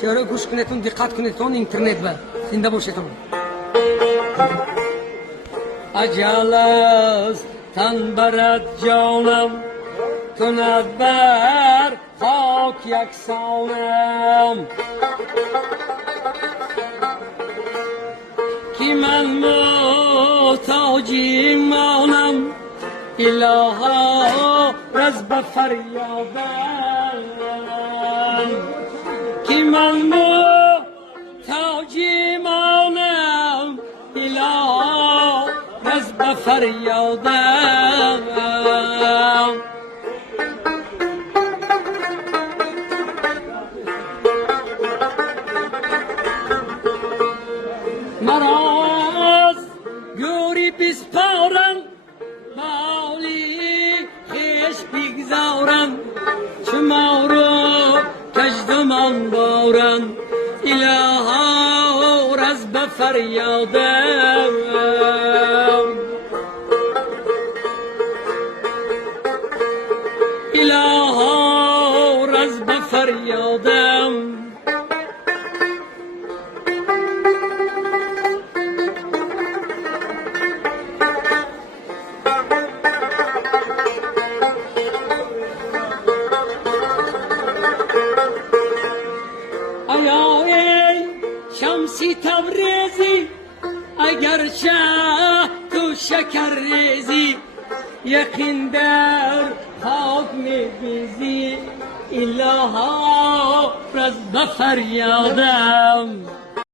شعر گوش کنیتون دقت کنیتون اینترنت با زنده باشیتون. اجل است تن برد جانم کند بر خاک یکسانم که من محتاجی مانم الها رز به فریادم که من محتاجی مانم الها رز به فریادم مراز گوری بسپارن مالی خیش بگذارن چه ما رو کجدمان بارن الها رز به فریادم الها رز به فریادم شمسی تبریزی اگرچه تو شکر ریزی یقین در خاک میبیزی الها رز به فریادم